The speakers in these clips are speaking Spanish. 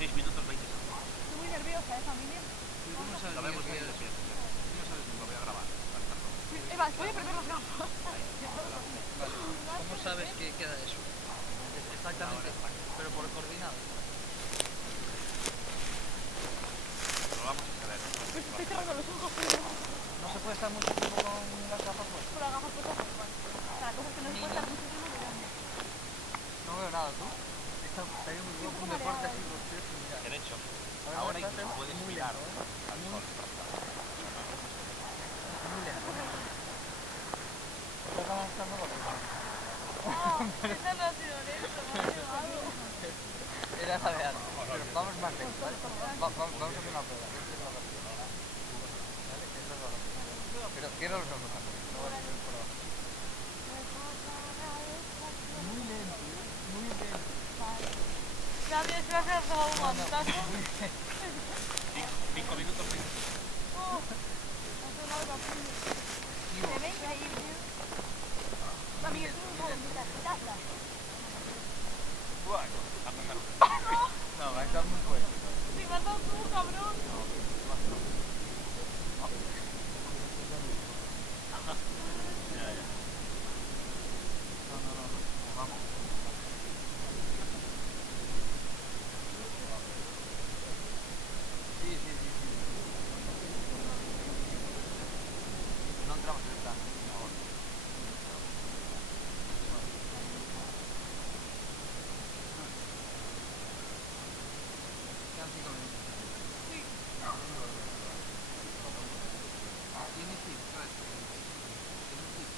16 minutos 20 segundos. Estoy muy nerviosa, familia. ¿Cómo sabes Lo vemos que bien, sí, sí. ¿Cómo sabes Lo voy a grabar. Va a estar todo. Eva, voy a perder las gafas. Vale. ¿Cómo sabes que queda eso? Exactamente, pero por coordenado. Lo vamos a saber. Estoy cerrando los ojos, pero No se puede estar mucho tiempo con las gafas puestas. con las gafas puestas. Vale. O sea, la cosa es que no se puede estar mucho tiempo mirando. No veo nada, ¿tú? Estaría muy bien un deporte así por tres y mirar. Derecho. A ver, Ahora ¿dónde incluso estás? puedes Muy mirar lejos, al sol. muy lejos. Estás avanzando por No, esa no ha sido lento, me ha llevado. Era la de antes. Pero vamos más lejos, ¿vale? Vamos a hacer una prueba. Esta es la rápida. ¿Vale? Esta es la rápida. Pero cierra los ojos antes. No vas a ver por abajo. Muy lento, muy lento. Nadie se va a hacer todo un montaje. 5 minutos 20 segundos. Se ve increíble. Va, Miguel, tú no sabes mitad, mitad. Va a pasar. No, va a estar muy fuerte. Sí, me has dado tú, cabrón. Vamos. Sí. No entramos en el plan. Quedan 5 minutos. Sí. Tiene chip, ¿sabes? Tiene chip.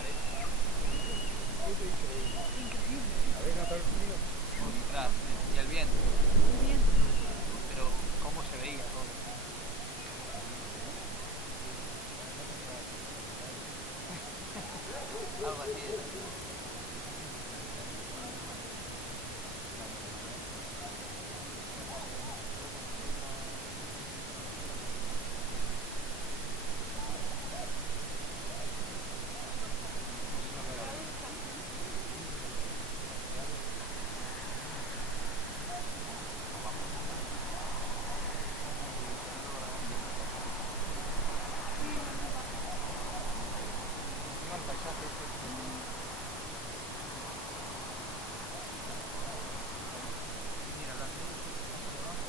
espectacular, ¿eh? ¿Habéis notado el frío? Ostras, y el viento. Pero cómo se veía todo. Algo así era. Encima el paisaje mira las nubes por debajo.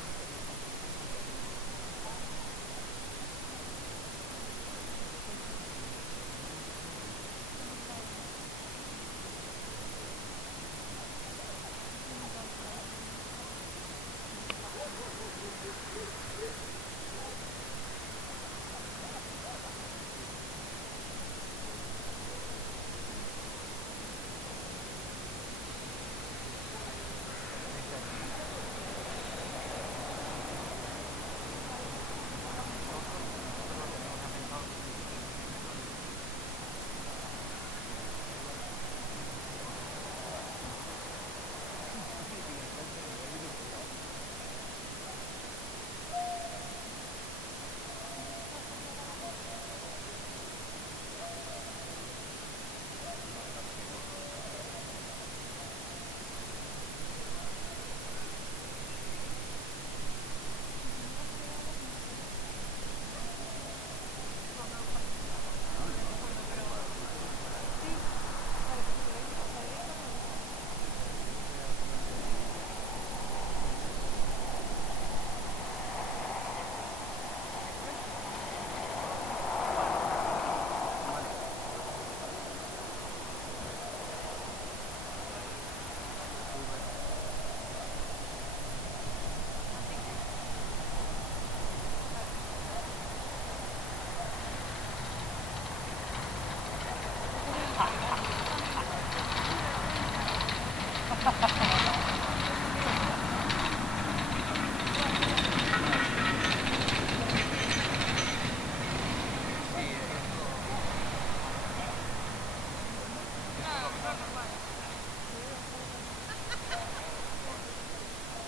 Sí,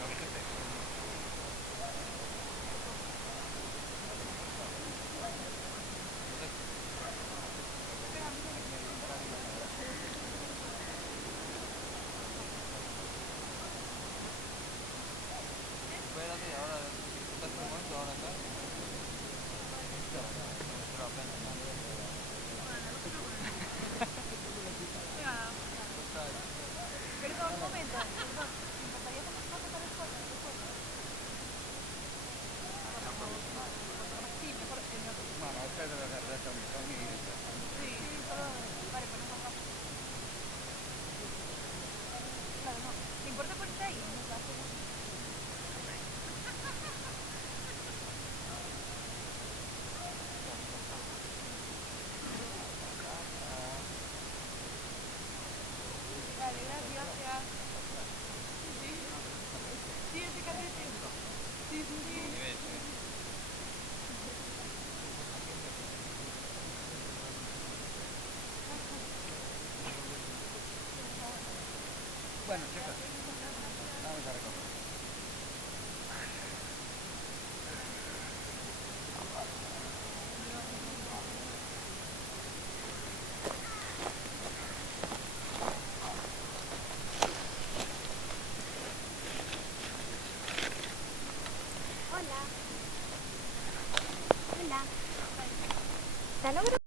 ¿Lo dijiste? espérate, ahora disfrutaste un momento, ahora acá. Mereció la pena. Perdón, un momento. Perdón. ¿Me importaría tomar foto para el foto? Sí, mejor el mío. Bueno, esta es de la carrera Tony y esta. Sí, solo... Vale, pues no pongamos. Claro, no. ¿Te importa ponerte ahí? No, va a ser... Vale, gracias. Sí, sí. Sí, ese carrete. Sí, sí, sí. Nivel, Bueno, chicas, vamos a recoger. Hola. Hola. ¿La logro?